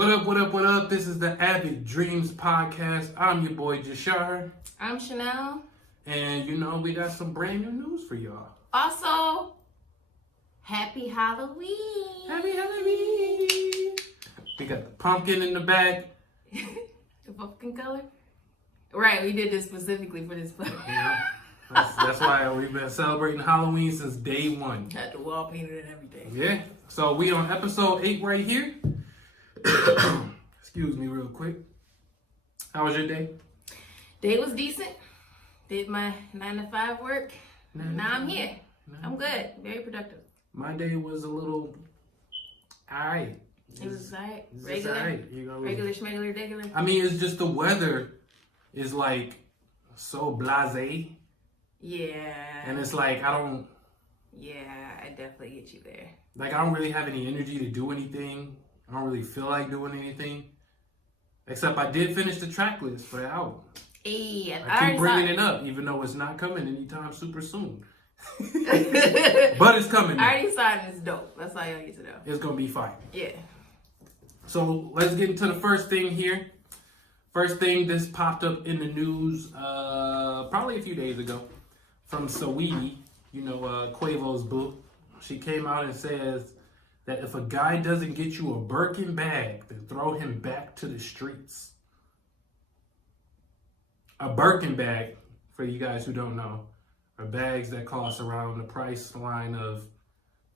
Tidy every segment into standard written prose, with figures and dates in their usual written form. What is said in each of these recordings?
What up, what up, what up? This is the Avid Dreams Podcast. I'm your boy, JASHAR. I'm Chanel. And we got some brand new news for y'all. Also, happy Halloween. Happy Halloween. We got the pumpkin in the back. The pumpkin color? Right, we did this specifically for this photo. Yeah. That's why we've been celebrating Halloween since day one. Had the wall painted and everything. Yeah. So we on episode 8 right here. Excuse me real quick. How was your day? Day was decent. Did my 9 to 5 work. Now I'm here. I'm good. Very productive. My day was a little alright. It was alright. Regular. Right. Regular schmegular degular. I mean, it's just the weather is like so blasé. Yeah. And it's like I definitely get you there. I don't really have any energy to do anything. I don't really feel like doing anything. Except I did finish the track list for the album. Hey, I keep bringing it up, even though it's not coming anytime super soon. But it's coming now. I already saw it and it's dope. That's all y'all need to know. It's going to be fine. Yeah. So let's get into the first thing here. First thing, this popped up in the news probably a few days ago from Saweetie, Quavo's boo. She came out and says that if a guy doesn't get you a Birkin bag, then throw him back to the streets. A Birkin bag, for you guys who don't know, are bags that cost around the price line of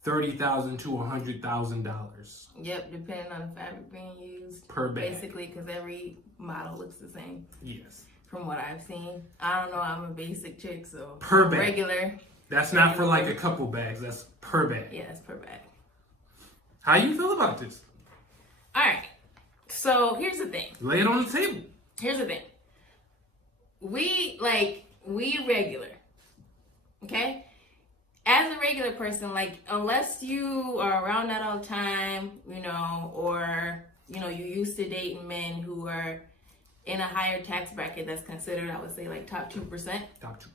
$30,000 to $100,000. Yep, depending on the fabric being used. Per bag. Basically, because every model looks the same. Yes. From what I've seen. I don't know, I'm a basic chick, so. Per bag. Regular. That's not for like a couple bags, that's per bag. Yeah, it's per bag. How you feel about this? Alright, so here's the thing. Lay it on the table. Here's the thing. We regular. Okay? As a regular person, unless you are around that all the time, or, you're used to dating men who are in a higher tax bracket that's considered, I would say, top 2%. Top 2.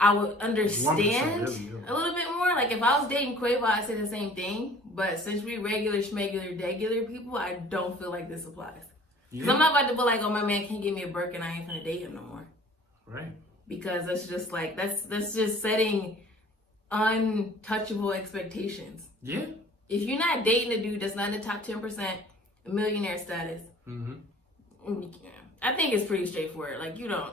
I would understand really, yeah. a little bit more. Like, if I was dating Quavo, I'd say the same thing. But since we regular, schmegular, degular people, I don't feel like this applies. Because I'm not about to be like, oh, my man can't give me a Birkin, I ain't gonna date him no more. Right. Because that's just that's just setting untouchable expectations. Yeah. If you're not dating a dude that's not in the top 10%, millionaire status, I think it's pretty straightforward. Like, you don't,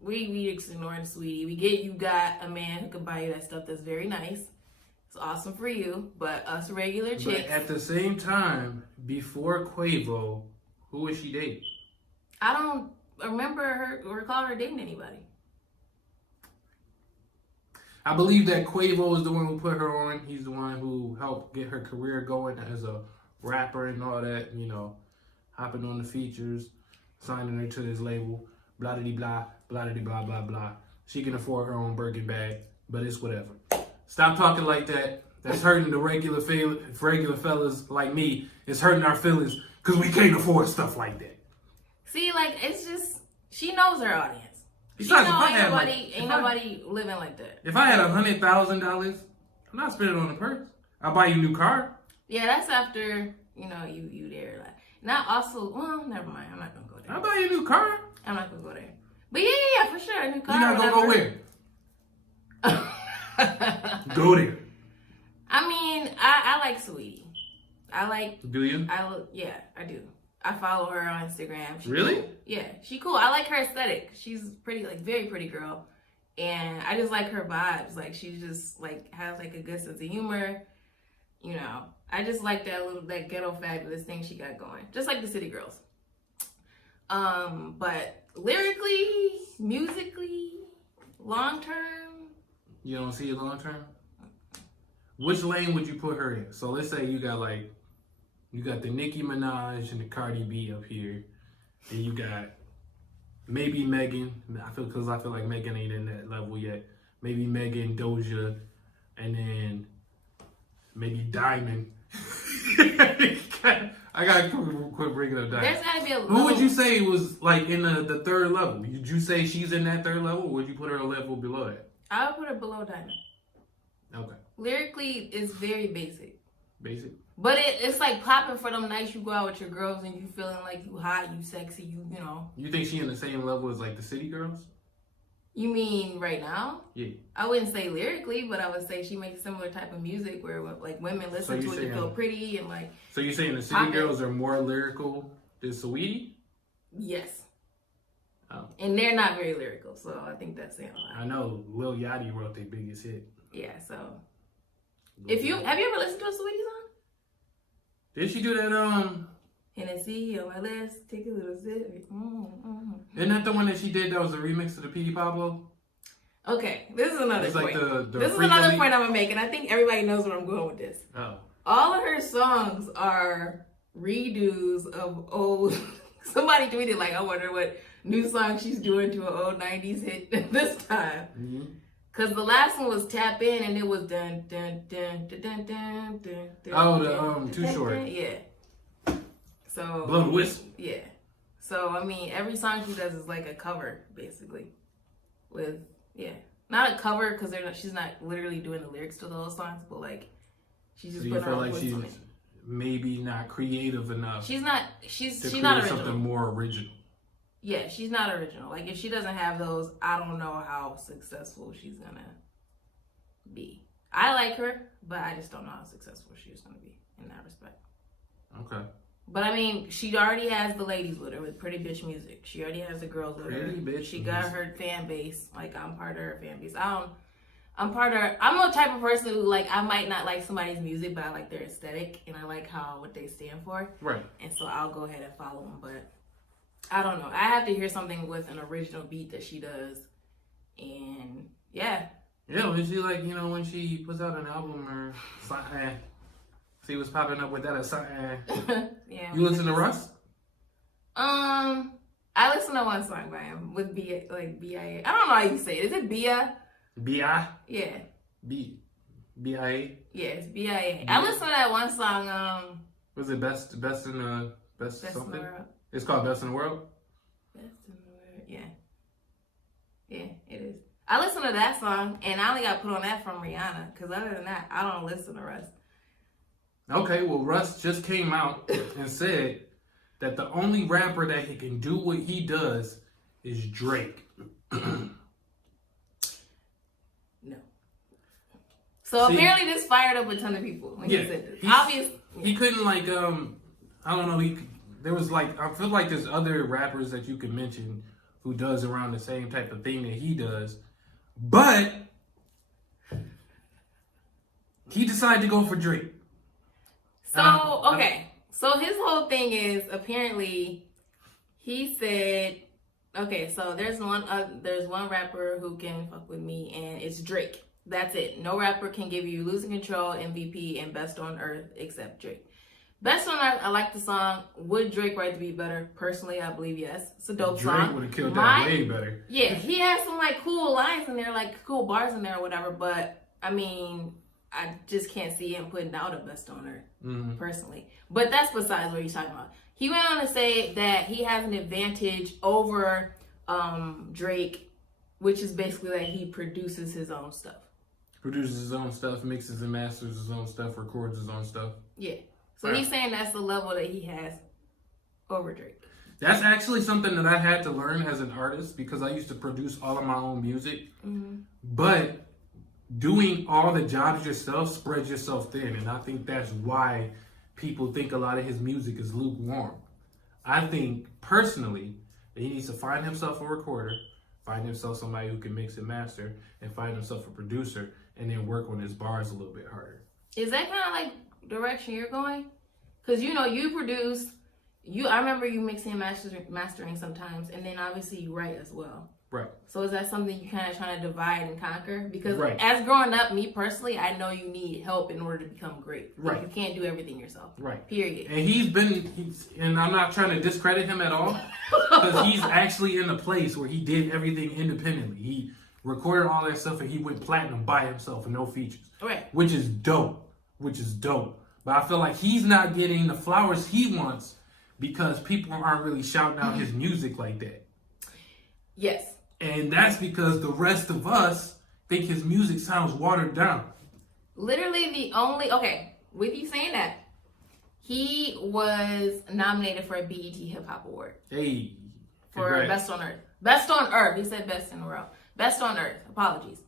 we just ignoring Sweetie. We get you got a man who can buy you that stuff that's very nice. It's awesome for you, but us regular chicks. But at the same time, before Quavo, who was she dating? I don't remember her or recall her dating anybody. I believe that Quavo is the one who put her on. He's the one who helped get her career going as a rapper and all that, hopping on the features, signing her to his label, blah blah blah, blah blah blah blah. She can afford her own Birkin bag, but it's whatever. Stop talking like that. That's hurting the regular fellas like me. It's hurting our feelings because we can't afford stuff like that. See, it's just, she knows her audience. Besides, ain't nobody living like that. If I had $100,000, I'm not spending it on a purse. I'll buy you a new car. Yeah, that's after, you there. Not also, well, never mind. I'm not going to go there. I'll buy you a new car. I'm not going to go there. But yeah, for sure. A new car. You're not going to go where? Go there. I mean, I like Sweetie. Do you? Yeah, I do. I follow her on Instagram. She's really? Cool. Yeah, she cool. I like her aesthetic. She's pretty, very pretty girl. And I just like her vibes. She just, has, a good sense of humor. I just like that ghetto fabulous thing she got going. Just like the City Girls. But lyrically, musically, long term. You don't see it long term? Which lane would you put her in? So let's say you got the Nicki Minaj and the Cardi B up here, and you got maybe Megan. I feel like Megan ain't in that level yet. Maybe Megan, Doja, and then maybe Diamond. I gotta quit bringing up Diamond. There's gotta be a. Who would you say was in the third level? Would you say she's in that third level, or would you put her a level below that? I would put her below Diamond. Okay. Lyrically, it's very basic. Basic? But it's like popping for them nights you go out with your girls and you feeling like you hot, you sexy, you know. You think she in the same level as like the city girls? You mean right now? Yeah. I wouldn't say lyrically, but I would say she makes a similar type of music where like women listen to it and feel pretty and like. So you're saying the city girls are more lyrical than Saweetie? Yes. Oh. And they're not very lyrical, so I think that's saying a lot. I know Lil Yachty wrote their biggest hit. Yeah, so. Have you ever listened to a Saweetie song? Did she do that, Hennessy on my list, take a little sip. Isn't that the one that she did that was a remix of the P.D. Pablo? Okay, this is another point. Like this is another point I'm going to make, and I think everybody knows where I'm going with this. Oh. All of her songs are redos of old... Somebody tweeted, like, I wonder what new song she's doing to an old 90s hit this time. Mm-hmm. Because the last one was Tap In, and it was dun, dun, dun, dun, dun, dun, dun, dun. Oh, the Too Short. Yeah. So Blow the Whistle. Yeah. So I mean, every song she does is like a cover, basically. With not a cover because she's not literally doing the lyrics to those songs, but like she's just putting her own twist on it. Maybe not creative enough. She's not original. Something more original. Yeah, she's not original. Like if she doesn't have those, I don't know how successful she's gonna be. I like her, but I just don't know how successful she's gonna be in that respect. Okay. But I mean, she already has the ladies with her with Pretty Bitch Music. She already has the girls with her. She got her fan base. Like I'm part of her fan base. I'm part of her. I'm the type of person who like I might not like somebody's music, but I like their aesthetic and I like what they stand for. Right. And so I'll go ahead and follow them. But I don't know. I have to hear something with an original beat that she does. And yeah. Yeah, when she like, you know, when she puts out an album or something. See what's popping up with that or something. Yeah. You listen to Russ? I listen to one song by him with B.I.A. I don't know how you say it. Is it Bia? B.I.? Yeah. B.I.A.? Yeah, it's B.I.A. I listen to that one song, was it Best in the Best something? In the World. It's called Best in the World? Best in the World, yeah. Yeah, it is. I listen to that song, and I only got put on that from Rihanna, because other than that, I don't listen to Russ. Okay, well, Russ just came out and said that the only rapper that he can do what he does is Drake. No. So apparently this fired up a ton of people when he said this. Obviously. He couldn't like, I don't know, there was like, I feel like there's other rappers that you could mention who does around the same type of thing that he does. But he decided to go for Drake. So, okay. So his whole thing is apparently he said, okay, so there's one rapper who can fuck with me and it's Drake. That's it. No rapper can give you Losing Control, MVP, and Best on Earth except Drake. Best on Earth, I like the song. Would Drake write the beat better? Personally, I believe yes. It's a dope song. Drake would have killed that way better. Yeah, he has some like cool lines in there, like cool bars in there or whatever, but I mean, I just can't see him putting out a Best on Earth, personally. But that's besides what he's talking about. He went on to say that he has an advantage over Drake, which is basically that he produces his own stuff. Produces his own stuff, mixes and masters his own stuff, records his own stuff. Yeah. So he's saying that's the level that he has over Drake. That's actually something that I had to learn as an artist because I used to produce all of my own music. But doing all the jobs yourself spreads yourself thin. And I think that's why people think a lot of his music is lukewarm. I think, personally, that he needs to find himself a recorder, find himself somebody who can mix and master, and find himself a producer, and then work on his bars a little bit harder. Is that kind of like direction you're going? Because, you know, you produce, I remember you mixing and mastering sometimes, and then obviously you write as well. Right. So is that something you kind of trying to divide and conquer? Because as growing up, me personally, I know you need help in order to become great. Like, you can't do everything yourself. Right. Period. And and I'm not trying to discredit him at all, because he's actually in a place where he did everything independently. He recorded all that stuff and he went platinum by himself with no features. Right. Which is dope. But I feel like he's not getting the flowers he wants because people aren't really shouting out his music like that. Yes. And that's because the rest of us think his music sounds watered down. Literally with you saying that, He was nominated for a BET Hip Hop Award. Hey. For Congrats. Best on Earth. Best on Earth. He said best in a row. Best on Earth. Apologies.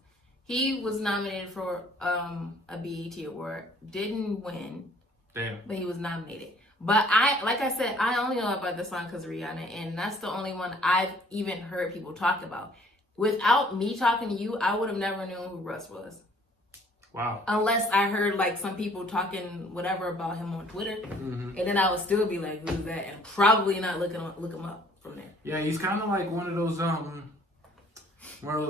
He was nominated for a BET Award. Didn't win. Damn. But he was nominated. But like I said, I only know about the song because of Rihanna, and that's the only one I've even heard people talk about. Without me talking to you, I would have never known who Russ was. Wow. Unless I heard like some people talking whatever about him on Twitter, and then I would still be like, "Who's that?" and probably not look him up from there. Yeah, he's kind of like one of those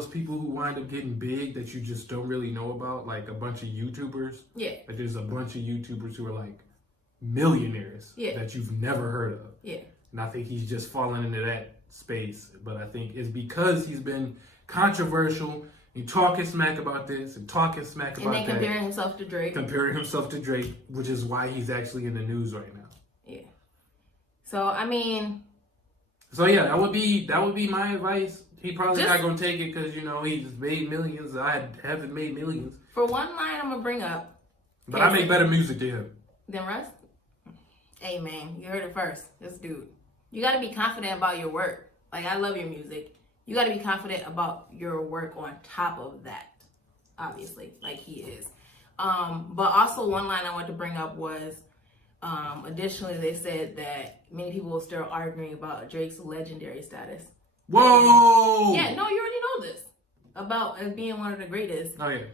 people who wind up getting big that you just don't really know about, like a bunch of YouTubers. Yeah. Like there's a bunch of YouTubers who are like millionaires Yeah. that you've never heard of. Yeah. And I think he's just fallen into that space. But I think it's because he's been controversial and talking smack about this and talking smack about that. And then comparing himself to Drake. Comparing himself to Drake, which is why he's actually in the news right now. Yeah. So I mean. So yeah, that would be my advice. He probably Just- not gonna take it because he's made millions. I haven't made millions, For one line, I'm gonna bring up. but I make better music than him. Then Russ. Hey man, you heard it first. This dude. You gotta be confident about your work. Like I love your music. You gotta be confident about your work on top of that. Obviously, like he is. But also one line I want to bring up was, additionally they said that many people are still arguing about Drake's legendary status. Whoa! Yeah, no, you already know this about as being one of the greatest. Oh yeah.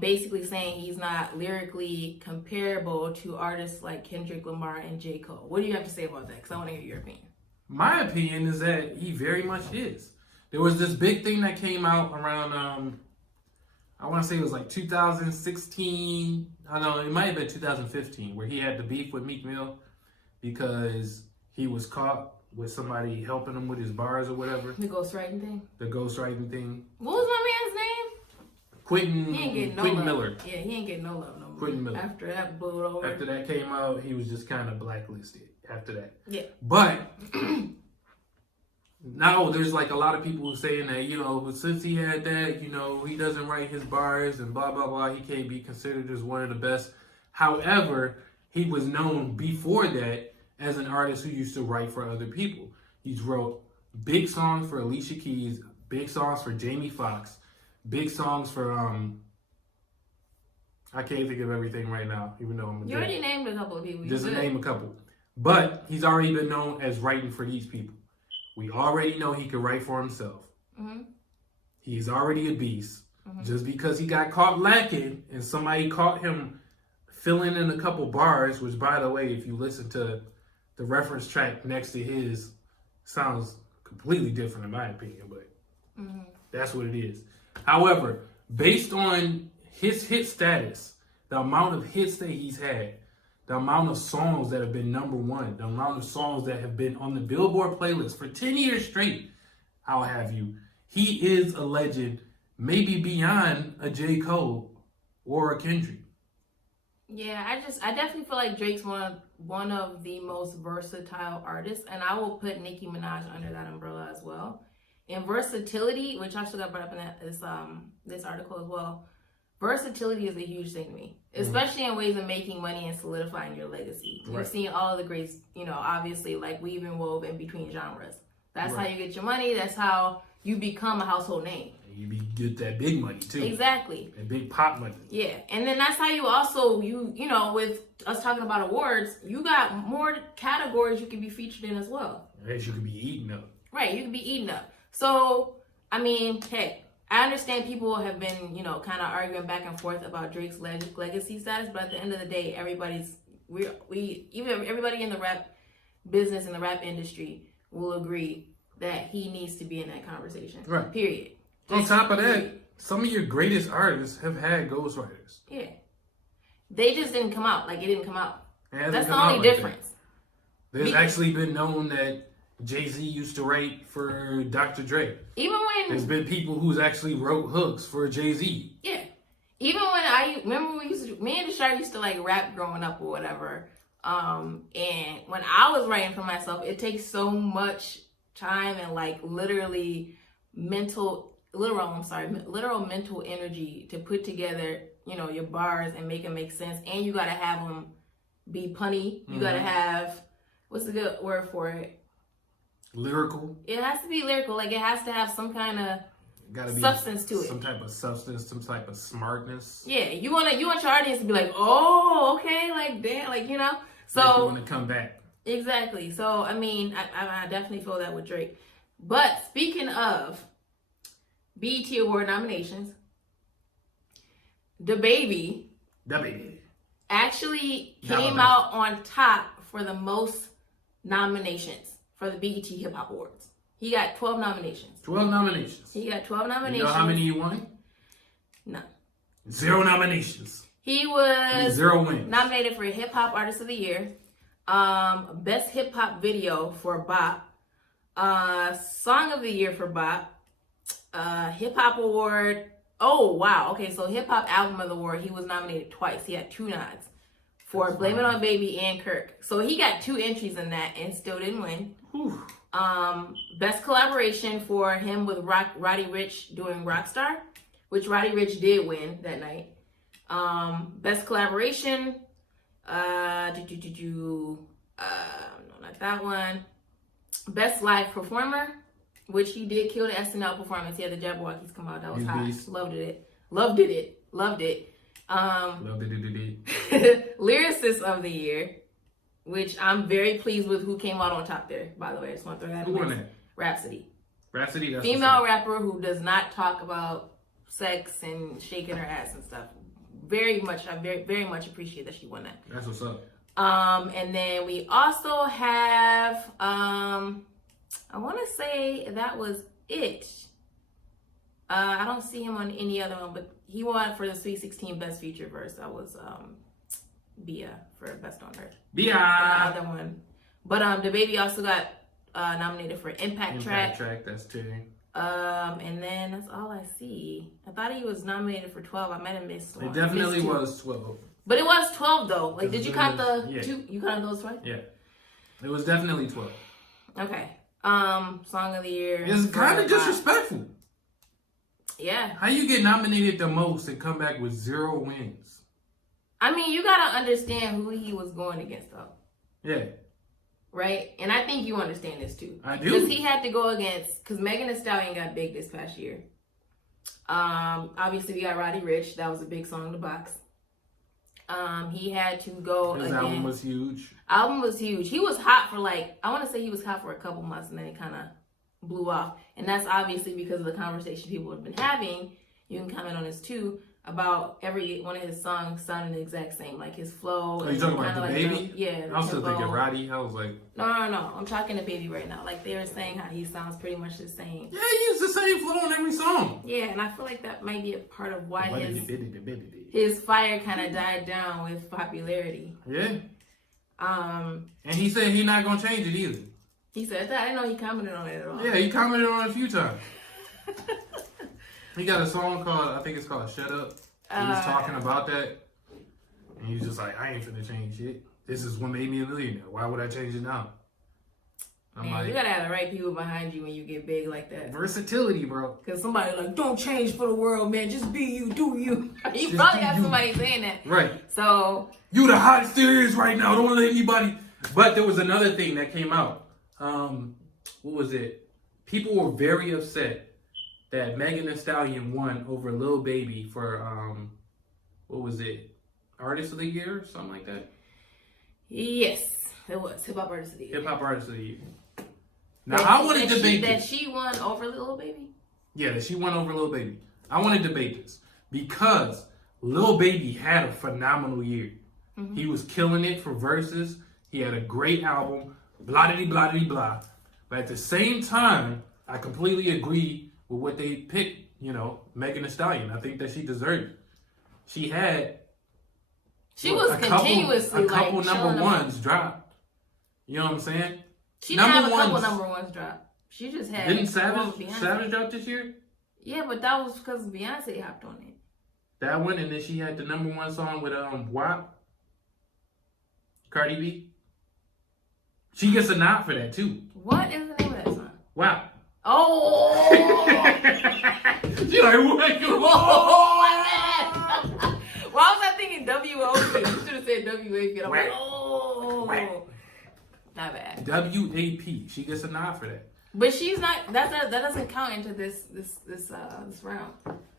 Basically saying he's not lyrically comparable to artists like Kendrick Lamar and J. Cole. What do you have to say about that? Because I want to hear your opinion. My opinion is that he very much is. There was this big thing that came out around, I want to say it was like 2016. I don't know, it might have been 2015, where he had the beef with Meek Mill because he was caught with somebody helping him with his bars or whatever. The ghostwriting thing? The ghostwriting thing. What was my man's name? Quentin love. Miller. Yeah, he ain't getting no love no more. Quentin Miller. After that blew over. After that came out, he was just kind of blacklisted after that. Yeah. But now there's like a lot of people saying that, since he had that, he doesn't write his bars and blah, blah, blah. He can't be considered as one of the best. However, he was known before that as an artist who used to write for other people. He's wrote big songs for Alicia Keys, big songs for Jamie Foxx, big songs for, I can't think of everything right now, even though I'm You already named a couple of people. Just to name a couple. But he's already been known as writing for these people. We already know he can write for himself. Mm-hmm. He's already a beast. Mm-hmm. Just because he got caught lacking and somebody caught him filling in a couple bars, which, by the way, if you listen to the reference track next to his, sounds completely different in my opinion, but that's what it is. However, based on his hit status, the amount of hits that he's had, the amount of songs that have been number one, the amount of songs that have been on the Billboard playlist for 10 years straight, I'll have you. He is a legend, maybe beyond a J. Cole or a Kendrick. Yeah, I definitely feel like Drake's one of the most versatile artists, and I will put Nicki Minaj under that umbrella as well. And versatility, which I still got brought up in this article as well, versatility is a huge thing to me, especially in ways of making money and solidifying your legacy. Right. You've seen all of the greats, obviously, like weave and wove in between genres. That's how you get your money. That's how you become a household name. You get that big money too. Exactly. That big pop money. Yeah, and then that's how you also with us talking about awards, you got more categories you can be featured in as well. As you could be eating up. Right, you could be eating up. So I mean, hey, I understand people have been kind of arguing back and forth about Drake's legacy status, but at the end of the day, everybody in the rap business and the rap industry will agree that he needs to be in that conversation. Right. Period. On top of that, some of your greatest artists have had ghostwriters. Yeah. They just didn't come out. Like, it didn't come out. That's the only difference. There's actually been known that Jay-Z used to write for Dr. Dre. Even when... There's been people who's actually wrote hooks for Jay-Z. Yeah. Even when I... Remember me and JASHAR used to, like, rap growing up or whatever. And when I was writing for myself, it takes so much time and, like, literal mental energy to put together, your bars and make them make sense. And you got to have them be punny. You gotta have, what's the good word for it? Lyrical. It has to be lyrical. Like, it has to have some kind of substance to it. Some type of substance, some type of smartness. Yeah, you want your audience to be like, oh, okay, like, damn, like, you know. So you want to come back. Exactly. So, I mean, I definitely feel that with Drake. But speaking of BET Award nominations, DaBaby actually came out on top for the most nominations for the BET Hip Hop Awards. He got 12 nominations. 12 nominations. He got 12 nominations. You know how many he won? None. 0 nominations. He was 0 wins. Nominated for Hip Hop Artist of the Year, Best Hip Hop Video for Bop, Song of the Year for Bop, Hip Hop Award. Oh, wow. Okay, so Hip Hop Album of the Award, he was nominated twice. He had 2 nods for Blame It On Baby and Kirk. So he got 2 entries in that and still didn't win. Whew. Best collaboration for him with Roddy Ricch doing Rockstar, which Roddy Ricch did win that night. Best collaboration, no, not that one. Best live performer, which he did kill the SNL performance. He had the Jabberwockies come out. That was hot. Loved it. Lyricist of the Year, which I'm very pleased with who came out on top there, by the way. I just want to throw that in. Who won that? Rhapsody. That's female rapper who does not talk about sex and shaking her ass and stuff. I very much appreciate that she won that. That's what's up. And then we also have, I want to say that was it. I don't see him on any other one, but he won for the Sweet 16 Best Feature Verse. That was Bia for Best on Earth. Bia. The other one. But DaBaby also got nominated for Impact Track. That's 2. And then that's all I see. I thought he was nominated for 12. I might have missed one. It definitely was 12. But it was 12 though. Like, did you count the 2? You counted those twice? Yeah. It was definitely 12. Okay. Song of the Year. It's kind of disrespectful. Yeah. How you get nominated the most and come back with 0 wins? I mean, you gotta understand who he was going against though. Yeah. Right? And I think you understand this too. I do. Because he had to go against, because Megan Thee Stallion got big this past year. Obviously we got Roddy Ricch. That was a big song to box. He had to go His again. album was huge. He was hot for I want to say he was hot for a couple months and then it kind of blew off. And that's obviously because of the conversation people have been having. You can comment on this too, about every one of his songs sounding the exact same, like his flow. Are you talking about DaBaby? Yeah. I was still thinking Roddy. I was like, no. I'm talking to Baby right now. Like, they were saying how he sounds pretty much the same. Yeah, he used the same flow on every song. Yeah, and I feel like that might be a part of why his fire kind of died down with popularity. Yeah. And he said he's not gonna change it either. He said that. I didn't know he commented on it at all. Yeah, he commented on it a few times. He got a song called, I think it's called Shut Up. He was talking about that. And he was just like, I ain't finna change shit. This is what made me a millionaire. Why would I change it now? I'm Man, like, you gotta have the right people behind you when you get big like that. Versatility, bro. Because somebody like, don't change for the world, man. Just be you, do you. You probably have somebody saying that. Right. So. You the hottest there is right now. Don't let anybody. But there was another thing that came out. What was it? People were very upset that Megan Thee Stallion won over Lil Baby for, what was it? Artist of the Year or something like that? Yes, it was. Hip Hop Artist of the Year. Hip Hop Artist of the Year. Now, I want to debate this. That she won over Lil Baby? Yeah, that she won over Lil Baby. I want to debate this because Lil Baby had a phenomenal year. Mm-hmm. He was killing it for verses. He had a great album, blah-diddy-blah-diddy-blah. But at the same time, I completely agree with what they picked, Megan Thee Stallion. I think that she deserved it. She had was continuously a couple number ones dropped. You know what I'm saying? She didn't have a couple number ones drop. She just had. Didn't Savage drop this year? Yeah, but that was because Beyonce hopped on it. That one, and then she had the number 1 song with WAP, Cardi B. She gets a nod for that too. What is the name of that song? WAP. Oh. She like, what? Why was I thinking WAP? W-O-P. You should have said W-A-P. I'm like, oh. Not bad. W-A-P. She gets a nod for that. But she's not. That doesn't count into this round.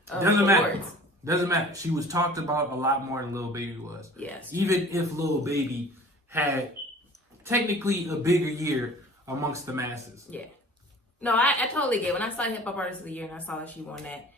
Doesn't matter. Doesn't matter. She was talked about a lot more than Lil Baby was. Yes. Even if Lil Baby had technically a bigger year amongst the masses. Yeah. No, I totally get it. When I saw Hip Hop Artist of the Year and I saw that she won that,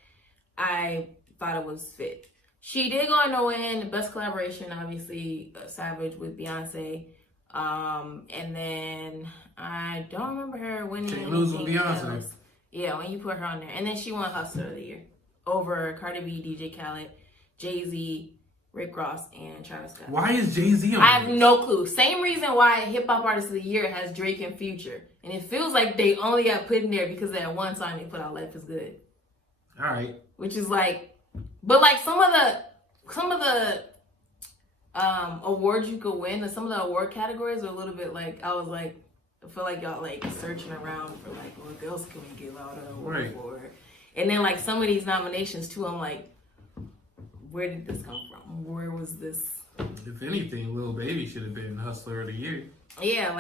I thought it was fit. She did go on to win Best Collaboration, obviously, Savage with Beyonce. And then I don't remember her winning Can't lose with anything Beyonce. else. Yeah, when you put her on there. And then she won Hustler of the Year over Cardi B, DJ Khaled, Jay-Z, Rick Ross, and Travis Scott. Why is Jay-Z on I have this? no clue. Same reason why Hip Hop Artist of the Year has Drake and Future. And it feels like they only got put in there because of that one song they put out, Life is Good. All right. Which is like, but like some of the awards you could win, and some of the award categories are a little bit like, I feel like y'all like searching around for like, what else can we give out an award for? And then like some of these nominations too, I'm like, where did this come from? Where was this? If anything, Lil Baby should have been Hustler of the Year. Yeah,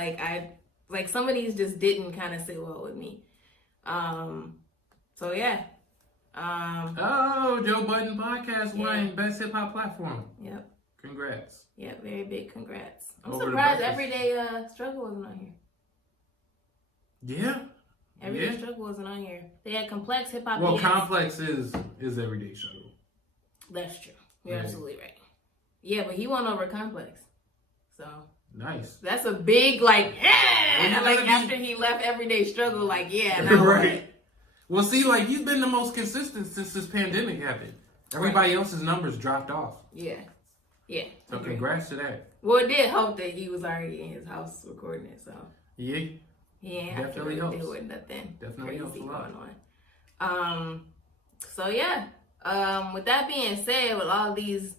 like some of these just didn't kind of sit well with me. So yeah. Joe Budden Podcast won Best Hip Hop Platform. Yep. Congrats. Yeah, very big congrats. I'm Over surprised Everyday Struggle wasn't on here. Yeah. Everyday Struggle wasn't on here. They had Complex, Hip Hop. Well, Dance. Complex is Everyday Struggle. That's true. You're absolutely right. Yeah, but he won over Complex. So nice. that's a big like, yeah. Like after he left Everyday Struggle, like now right. Well, see, like he's been the most consistent since this pandemic happened. Everybody else's numbers dropped off. Yeah. Yeah. So congrats to that. Well, it did help that he was already in his house recording it, so yeah. He ain't have to Definitely really helps. deal with nothing Definitely helps a crazy lot. going on. So yeah. With that being said, with all these,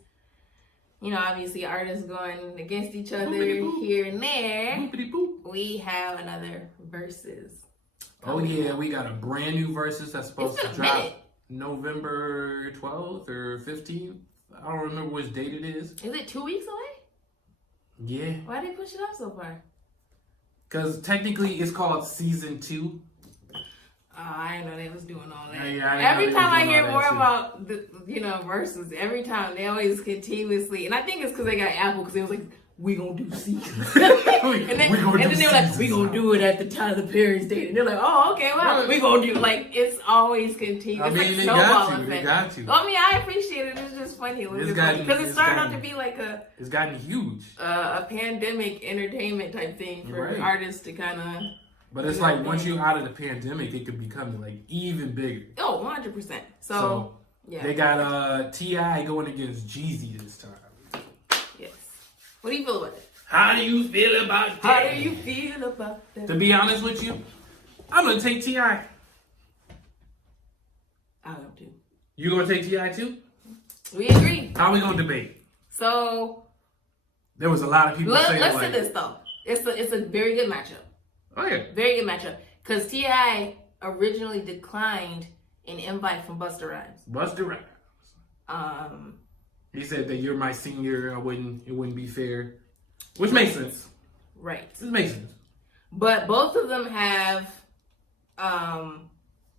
obviously artists going against each other here and there, we have another versus. Oh yeah, we got a brand new versus that's supposed to drop minute. November 12th or 15th. I don't remember which date it is. Is it 2 weeks away? Yeah. Why did they push it up so far? Because technically it's called Season 2. I didn't know they was doing all that. Yeah, every time I hear more about the, verses, every time they always continuously, and I think it's because they got Apple, because they was like, we gonna do seasons. and then they were like, we gonna do it at the Tyler Perry's date. And they're like, oh, okay, well, we gonna do, like, it's always continuous. I mean, it's like they snowball got you. effect. They got you. I mean, I appreciate it. It's just funny. Because it started out to be like it's gotten huge. A pandemic entertainment type thing for artists to kind of. But it's like once you're out of the pandemic, it could become like even bigger. Oh, 100%. So yeah. They got T.I. going against Jeezy this time. Yes. What do you feel about it? How do you feel about that? How do you feel about that? To be honest with you, I'm gonna take T.I. I am too. You gonna take T.I. too? We agree. How we gonna debate? So there was a lot of people saying let's say this though. It's a very good matchup. Oh yeah. Very good matchup. Because T.I. originally declined an invite from Busta Rhymes. Busta Rhymes. He said that you're my senior. It wouldn't be fair. Which makes sense. Right. It makes sense. But both of them have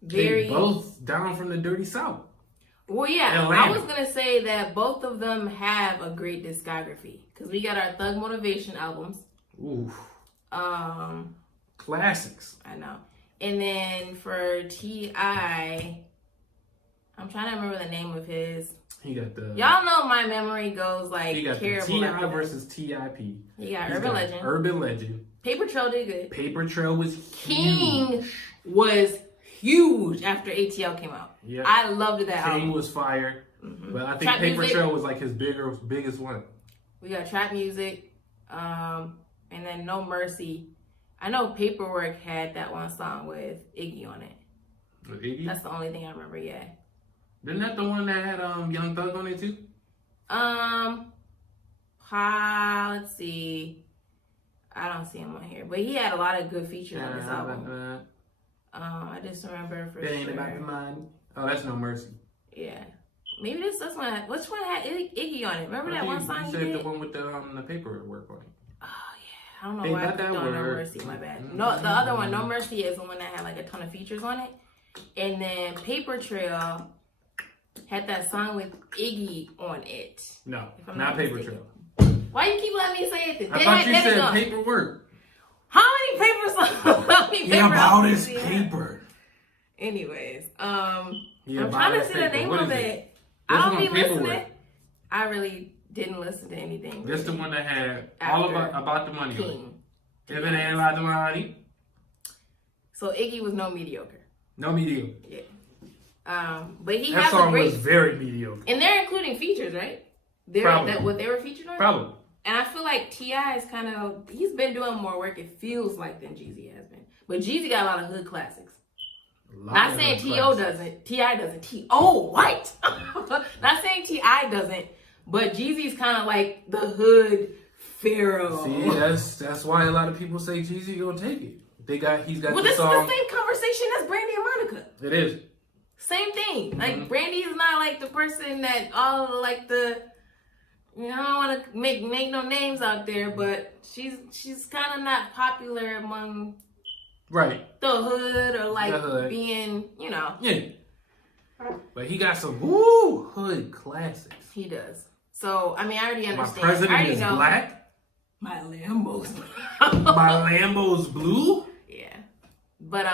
they both down from the dirty South. Well, yeah. Atlanta. I was gonna say that both of them have a great discography. Because we got our Thug Motivation albums. Ooh. Classics. I know. And then for T.I., I'm trying to remember the name of his. He got the. Y'all know my memory goes like he got terrible. T.I. versus T.I.P. He got Urban Legend. Urban Legend. Paper Trail did good. Paper Trail was King huge. was huge after ATL came out. Yep. I loved that album. King was fire. Mm-hmm. But I think Trap Paper music. Trail was like his biggest one. We got Trap Music. And then No Mercy. I know Paperwork had that one song with Iggy on it. With Iggy? That's the only thing I remember, yeah. Isn't that the one that had Young Thug on it too? Let's see. I don't see him on here. But he had a lot of good features on this album. I just remember for It ain't sure. about the money. Oh, that's No Mercy. Yeah. Maybe this one. Which one had Iggy on it? Remember that one song you said the one with the paperwork on it. Oh yeah, I don't know why I picked on No Mercy. My bad. Mm-hmm. No, the other one, No Mercy, is the one that had like a ton of features on it, and then Paper Trail had that song with Iggy on it. No, not Paper Trail. Why you keep letting me say it? I thought you said Paperwork. How many paper songs? How many paper about his paper. Anyways, I'm trying to see the name of it. I don't be listening. I really didn't listen to anything. This the one that had all about the money. King. If it ain't about the money. So Iggy was no mediocre. No mediocre. Yeah. But he that has song a great. Was very mediocre. And they're including features, right? Probably. What they were featured on? Probably. And I feel like T.I. is he's been doing more work, it feels like, than Jeezy has been. But Jeezy got a lot of hood classics. Not saying T.O. doesn't. T.I. doesn't. T.O. White. Not saying T.I. doesn't. But Jeezy's kind of like the hood pharaoh. See, that's why a lot of people say Jeezy gonna take it. He's got. Well, this is the same conversation as Brandy and Monica. It is. Same thing. Like Brandy's not like the person that all like the. I don't want to make no names out there, but she's kind of not popular among the hood or like being, Yeah. But he got some hood classics. He does. So I mean, I already understand. My president is black. My Lambo's My Lambo's blue. Yeah. But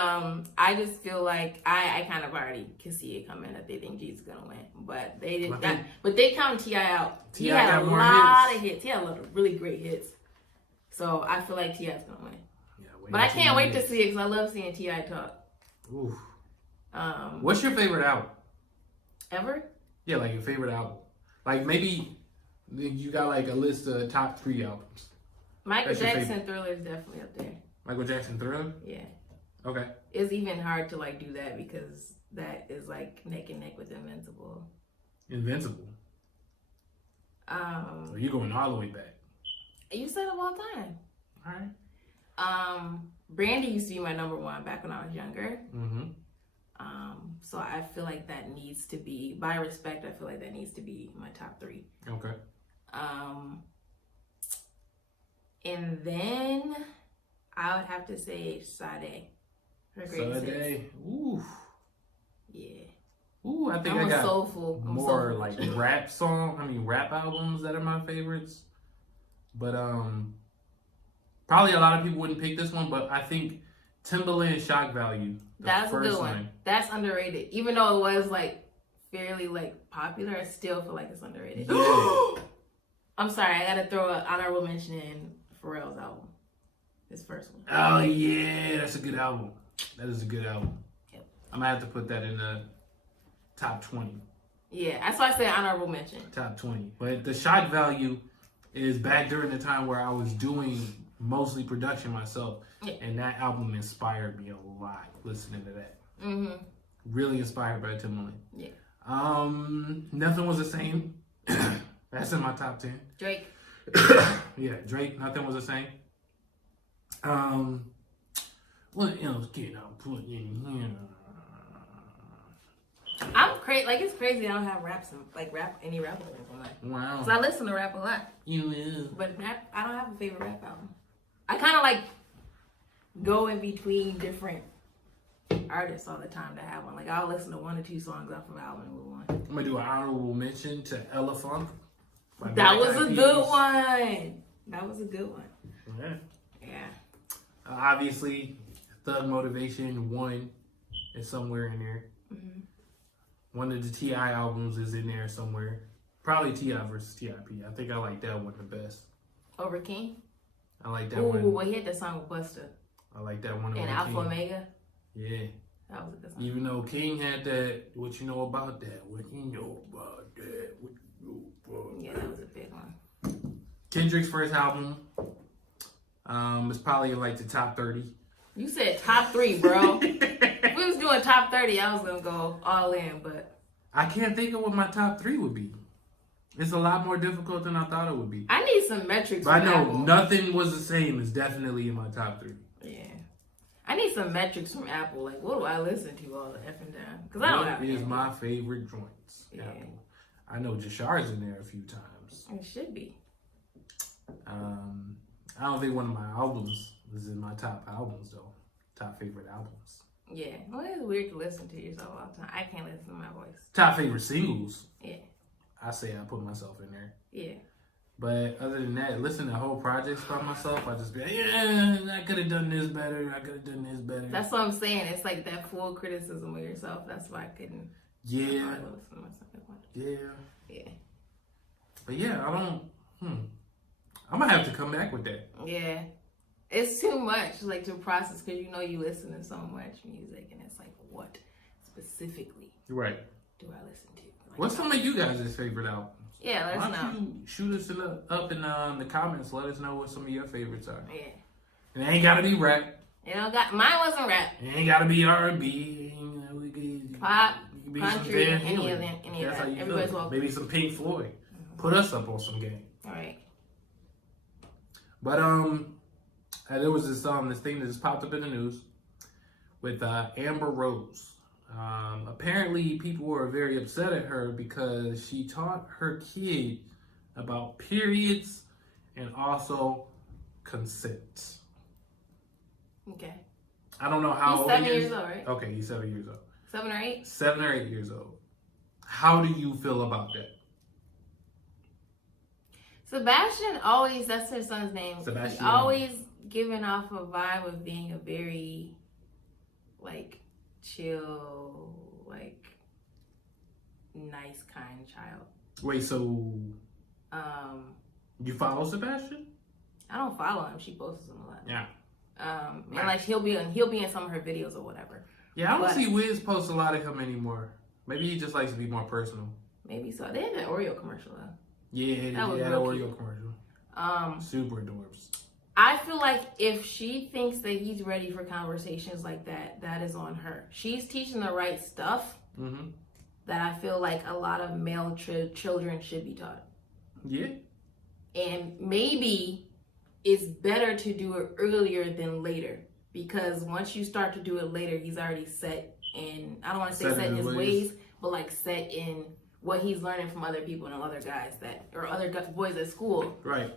I just feel like I kind of already can see it coming that they think G's gonna win, but they didn't. But they count T.I. out. He had a lot of hits. He had a lot of really great hits. So I feel like T.I.'s gonna win. Yeah, but I can't wait to see it because I love seeing T.I. talk. Oof. What's your favorite album? Ever? Yeah, like your favorite album. Like maybe you got like a list of top 3 albums. Michael Jackson Thriller is definitely up there. Michael Jackson Thriller? Yeah. Okay. It's even hard to like do that because that is like neck and neck with Invincible. Invincible? So you're going all the way back. You said of all time. All right. Brandy used to be my number 1 back when I was younger. Mm-hmm. So I feel like that needs to be, by respect, I feel like that needs to be my top 3. Okay. And then I would have to say Sade. Her greatest hits. Ooh. Yeah. Ooh, I think I got more like rap albums that are my favorites. But probably a lot of people wouldn't pick this one, but I think Timbaland Shock Value. That's a good one. That's underrated. Even though it was like fairly like popular, I still feel like it's underrated. Yeah. I'm sorry, I gotta throw an honorable mention in Pharrell's album. His first one. Oh yeah, that's a good album. That is a good album. Yep. I'm gonna have to put that in the top 20. Yeah, that's why I said honorable mention. Top 20. But the Shock Value is back during the time where I was doing mostly production myself. Yeah. And that album inspired me a lot listening to that. Mm-hmm. Really inspired by Timbaland. Yeah. Nothing Was the Same. That's in my top 10. Drake. Yeah, Drake. Nothing Was the Same. What else can I put in here? I'm crazy. Like, it's crazy I don't have any rap albums on mine. Wow. Because I listen to rap a lot. You will. But rap, I don't have a favorite rap album. I kind of like go in between different artists all the time to have one. Like, I'll listen to 1 or 2 songs off of an album and move on. I'm going to do an honorable mention to Ella Funk. That was a good one. That was a good one. Yeah. Yeah. Obviously, Thug Motivation 1 is somewhere in there. Mm-hmm. One of the T.I. albums is in there somewhere. Probably T.I. versus T.I.P. I think I like that one the best. Over King? I like that one. Ooh, well, he had that song with Busta. I like that one. And Alpha Omega? Yeah. That was a good song. Even though King had that, What You Know About That, What You Know About That, What You Know About That. Yeah, that was a big one. Kendrick's first album is probably in like the top 30. You said top 3, bro. If we was doing top 30, I was going to go all in, but... I can't think of what my top 3 would be. It's a lot more difficult than I thought it would be. I need some metrics. But I know Apple. Nothing Was the Same is definitely in my top 3. Yeah. I need some metrics from Apple. Like, what do I listen to all the effing time? Because I don't have It is my favorite joints. Yeah. Apple. I know JASHAR's in there a few times. It should be. I don't think one of my albums is in my top albums though. Top favorite albums. Yeah. Well, it's weird to listen to yourself all the time. I can't listen to my voice. Top favorite singles. Yeah. I say I put myself in there. Yeah. But other than that, listening to whole projects by myself, I just be like, yeah, I could have done this better. I could have done this better. That's what I'm saying. It's like that full criticism of yourself. That's why I couldn't. Yeah. Listen to myself that much. Yeah. Yeah. But yeah, I don't. I'm gonna have to come back with that. Yeah. It's too much like to process because you know you listen to so much music and it's like what specifically Right. do I listen to? Like, What's some of you guys' favorite albums? Yeah, let us Why know. don't you shoot us up in the comments? Let us know what some of your favorites are. Yeah. And it ain't gotta be rap. You know, mine wasn't rap. It ain't gotta be R&B. We could, Pop, be country, some Van any Halen. of them. Any of That's how that. you Everybody's feel. welcome. Maybe some Pink Floyd. Put us up on some game. All right. But there was this thing that just popped up in the news with Amber Rose. Apparently, people were very upset at her because she taught her kid about periods and also consent. Okay. I don't know how He's old 7 he is. years old, right? Okay, he's 7 years old. 7 or 8? 7 or 8 years old. How do you feel about that? Sebastian always, that's her son's name. Sebastian. He always giving off a vibe of being a very, like, chill, like, nice, kind child. Wait, so you follow Sebastian? I don't follow him. She posts him a lot. Yeah. And like he'll be in some of her videos or whatever. Yeah, I don't see Wiz post a lot of him anymore. Maybe he just likes to be more personal. Maybe so. They had that Oreo commercial though. Yeah, That was that real Oreo cute. commercial. Super adorbs. I feel like if she thinks that he's ready for conversations like that, that is on her. She's teaching the right stuff that I feel like a lot of male children should be taught. Yeah. And maybe it's better to do it earlier than later. Because once you start to do it later, he's already set in, I don't want to say set in his ways, but like set in what he's learning from other people and other guys or other boys at school. Right.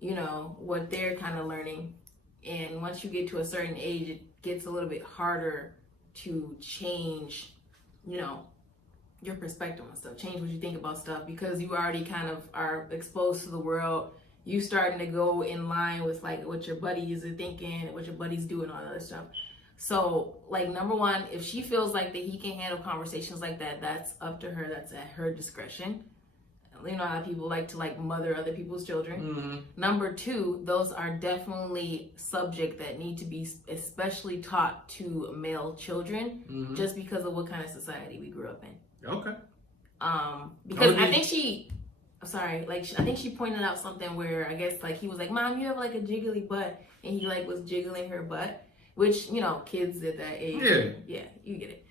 You know, what they're kind of learning. And once you get to a certain age, it gets a little bit harder to change, you know, your perspective on stuff, change what you think about stuff because you already kind of are exposed to the world. You starting to go in line with like what your buddies are thinking, what your buddies do and all that other stuff. So like number one, if she feels like that he can handle conversations like that, that's up to her. That's at her discretion. You know how people like to like mother other people's children. Number two, those are definitely subjects that need to be especially taught to male children just because of what kind of society we grew up in. Okay. Because I think I think she pointed out something where I guess like he was like, "Mom, you have like a jiggly butt," and he like was jiggling her butt, which you know kids at that age, yeah, you get it.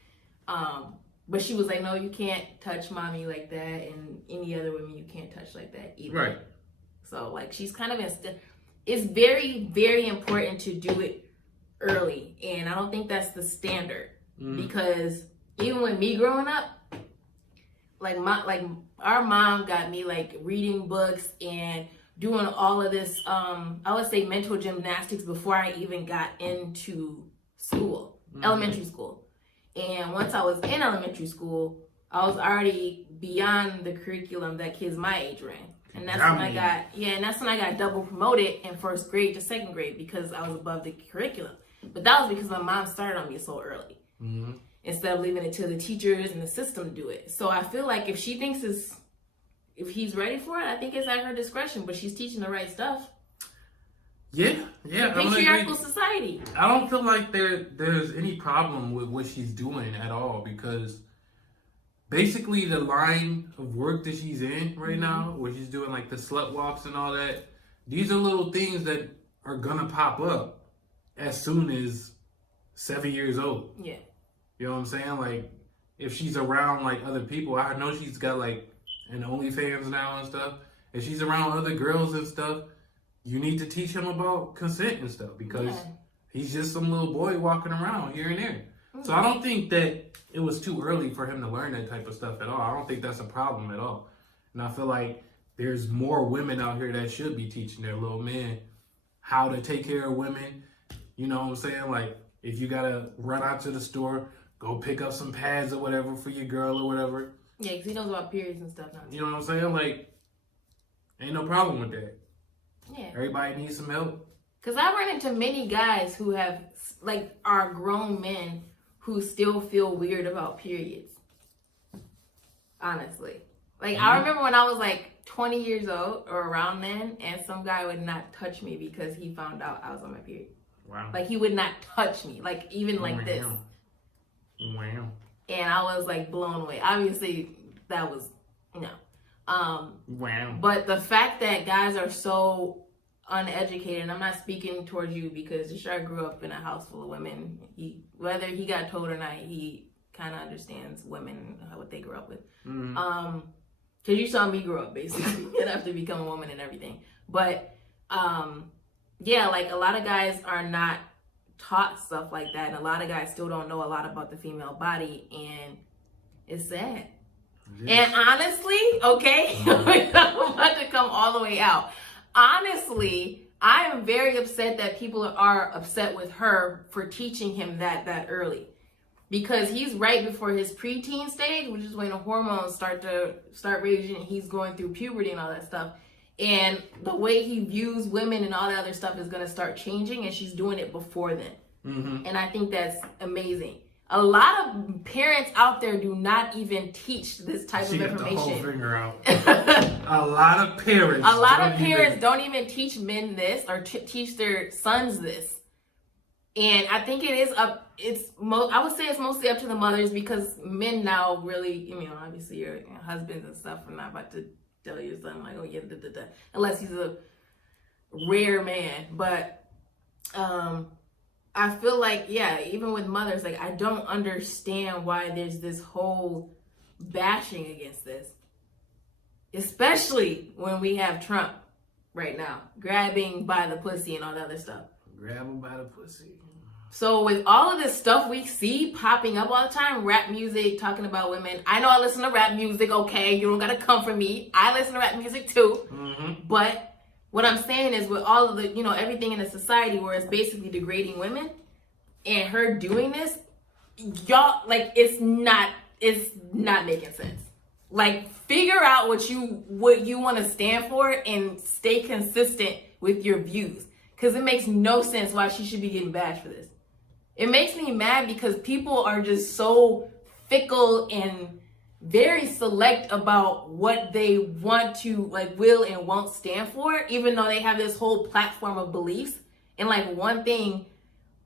But she was like, "No, you can't touch mommy like that, and any other women you can't touch like that either." Right. So like she's kind of it's very very important to do it early, and I don't think that's the standard because even with me growing up. Our mom got me like reading books and doing all of this I would say mental gymnastics before I even got into school, elementary school. And once I was in elementary school, I was already beyond the curriculum that kids my age ran. And that's when I got double promoted in first grade to second grade because I was above the curriculum. But that was because my mom started on me so early. Instead of leaving it to the teachers and the system to do it. So I feel like if she thinks if he's ready for it, I think it's at her discretion, but she's teaching the right stuff. Yeah. Patriarchal society. I don't feel like there's any problem with what she's doing at all because basically the line of work that she's in right now, where she's doing like the slut walks and all that, these are little things that are gonna pop up as soon as 7 years old. Yeah. You know what I'm saying? Like, if she's around, like, other people, I know she's got, like, an OnlyFans now and stuff. If she's around other girls and stuff, you need to teach him about consent and stuff because he's just some little boy walking around here and there. So I don't think that it was too early for him to learn that type of stuff at all. I don't think that's a problem at all. And I feel like there's more women out here that should be teaching their little men how to take care of women. You know what I'm saying? Like, if you gotta run out to the store, go pick up some pads or whatever for your girl or whatever. Yeah, because he knows about periods and stuff now. You know what I'm saying? Like, ain't no problem with that. Yeah. Everybody needs some help. Because I run into many guys who have, like, are grown men who still feel weird about periods. Honestly. Like, I remember when I was, like, 20 years old or around then, and some guy would not touch me because he found out I was on my period. Wow. Like, he would not touch me. Like, even like this. Wow. And I was, like, blown away. Obviously, that was, Wow. But the fact that guys are so uneducated, and I'm not speaking towards you because JASHAR grew up in a house full of women. Whether he got told or not, he kind of understands women, what they grew up with. Mm-hmm. Because you saw me grow up, basically, and have to become a woman and everything. But, yeah, like, a lot of guys are not taught stuff like that, and a lot of guys still don't know a lot about the female body, and it's sad. Yes. And honestly, okay, I'm about to come all the way out. Honestly, I am very upset that people are upset with her for teaching him that early. Because he's right before his preteen stage, which is when the hormones start raging and he's going through puberty and all that stuff. And the way he views women and all that other stuff is going to start changing, and she's doing it before then. Mm-hmm. And I think that's amazing. A lot of parents out there do not even teach this type of information. The whole finger out. A lot of parents don't even teach men this or teach their sons this. And I think I would say it's mostly up to the mothers, because men now really, obviously your husbands and stuff. I'm not about to tell your son like, oh yeah, unless he's a rare man. But I feel like, yeah, even with mothers, like, I don't understand why there's this whole bashing against this. Especially when we have Trump right now, grabbing by the pussy and all that other stuff. Grab him by the pussy. So with all of this stuff we see popping up all the time, rap music, talking about women. I know I listen to rap music, okay? You don't got to come for me. I listen to rap music too. Mm-hmm. But what I'm saying is, with all of the, everything in the society where it's basically degrading women, and her doing this, y'all, like, it's not making sense. Like, figure out what you want to stand for and stay consistent with your views. Because it makes no sense why she should be getting bashed for this. It makes me mad because people are just so fickle and very select about what they want to, like, will and won't stand for, even though they have this whole platform of beliefs. And, like, one thing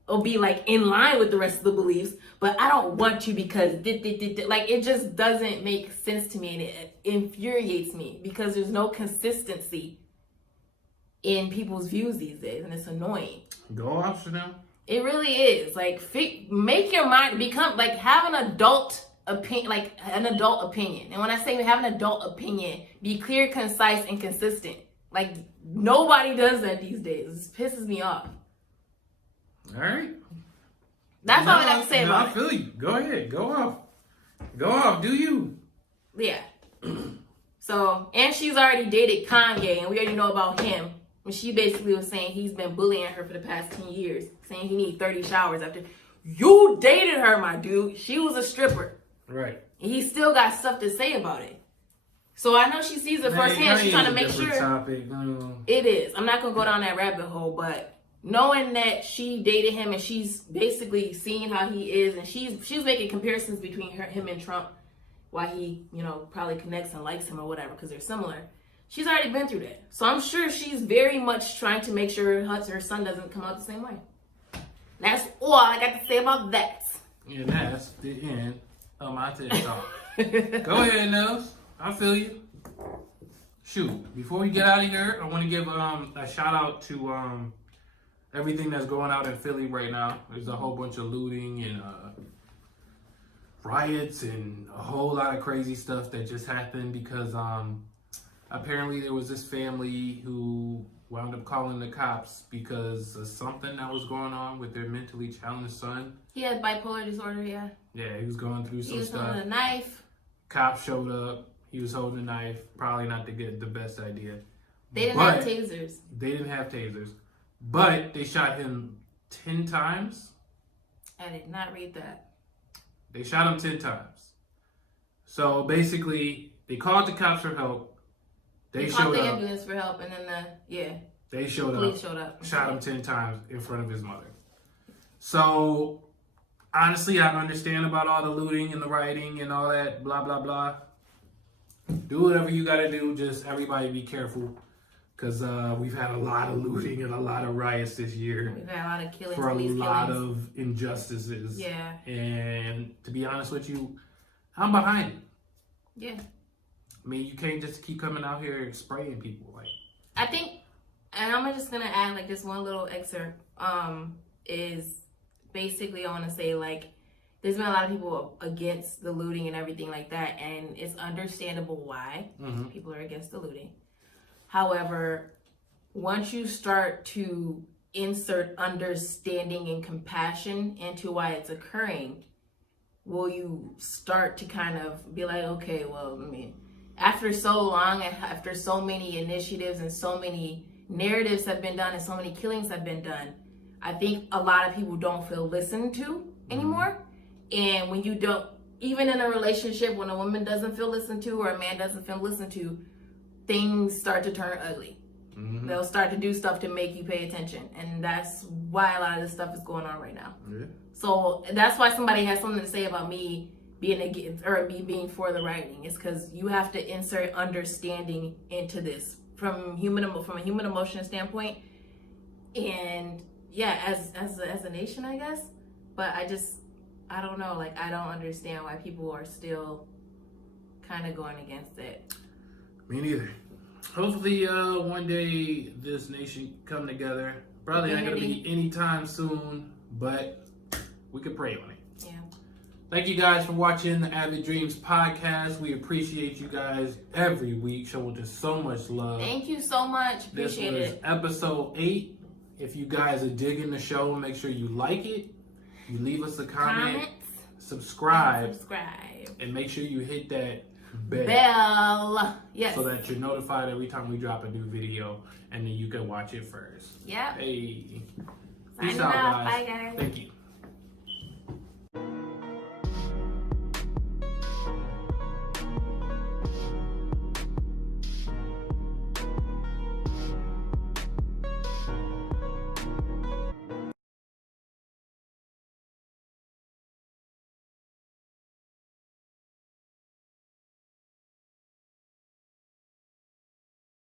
will be, like, in line with the rest of the beliefs, but I don't want to because, like, it just doesn't make sense to me, and it infuriates me because there's no consistency in people's views these days, and it's annoying. Go off, Chanel. It really is. Like, make your mind become, like, have an adult opinion, like an adult opinion. And when I say have an adult opinion, be clear, concise, and consistent. Like, nobody does that these days. It pisses me off. All right. That's all I have to say about it. I feel you. Go ahead. Go off. Go off. Do you? Yeah. So, and she's already dated Kanye, and we already know about him. And she basically was saying he's been bullying her for the past 10 years, saying he needs 30 showers after. You dated her, my dude. She was a stripper. Right. And he still got stuff to say about it. So I know she sees it firsthand. She's trying to make sure. Topic. It is. I'm not going to go down that rabbit hole, but knowing that she dated him and she's basically seeing how he is, and she was making comparisons between him and Trump, why he, probably connects and likes him or whatever, because they're similar. She's already been through that. So I'm sure she's very much trying to make sure her son doesn't come out the same way. That's all I got to say about that. And that's the end of my TED Talk. Go ahead, Nels. I feel you. Shoot, before we get out of here, I want to give a shout out to everything that's going out in Philly right now. There's a whole bunch of looting and riots and a whole lot of crazy stuff that just happened because apparently there was this family who wound up calling the cops because of something that was going on with their mentally challenged son. He had bipolar disorder, yeah. Yeah, he was going through some stuff. He was holding a knife. Cops showed up. He was holding a knife. Probably not the best idea. They didn't have tasers. They didn't have tasers. But they shot him 10 times. I did not read that. They shot him 10 times. So basically, they called the cops for help. They called showed the up. ambulance for help, and then They showed police up. showed up. Shot him 10 times in front of his mother. So honestly, I understand about all the looting and the rioting and all that, blah blah blah. Do whatever you gotta do. Just everybody be careful, because we've had a lot of looting and a lot of riots this year. We've had a lot of killings. For a lot of injustices. Yeah. And to be honest with you, I'm behind it. Yeah. I mean, you can't just keep coming out here spraying people. Like, I think, and I'm just gonna add like this one little excerpt. Is basically I want to say like there's been a lot of people against the looting and everything like that, and it's understandable why people are against the looting. However, once you start to insert understanding and compassion into why it's occurring, will you start to kind of be like, okay, well, I mean, after so long and after so many initiatives and so many narratives have been done and so many killings have been done, I think a lot of people don't feel listened to anymore. And when you don't, even in a relationship, when a woman doesn't feel listened to or a man doesn't feel listened to, things start to turn ugly. They'll start to do stuff to make you pay attention. And that's why a lot of this stuff is going on right now. Yeah. So that's why somebody has something to say about me being against or me being for the writing. It's because you have to insert understanding into this from a human emotion standpoint. And yeah, as a nation, I guess. But I don't know. Like, I don't understand why people are still kind of going against it. Me neither. Hopefully, one day this nation come together. Probably not gonna be anytime soon, but we could pray on it. Yeah. Thank you guys for watching the Avid Dreams Podcast. We appreciate you guys every week, showing us so much love. Thank you so much. Appreciate this was it. episode 8. If you guys are digging the show, make sure you like it. You leave us a comment. Subscribe. And make sure you hit that bell. Yes. So that you're notified every time we drop a new video, and then you can watch it first. Yep. Hey. Peace out, out. guys. Bye, guys. Thank you.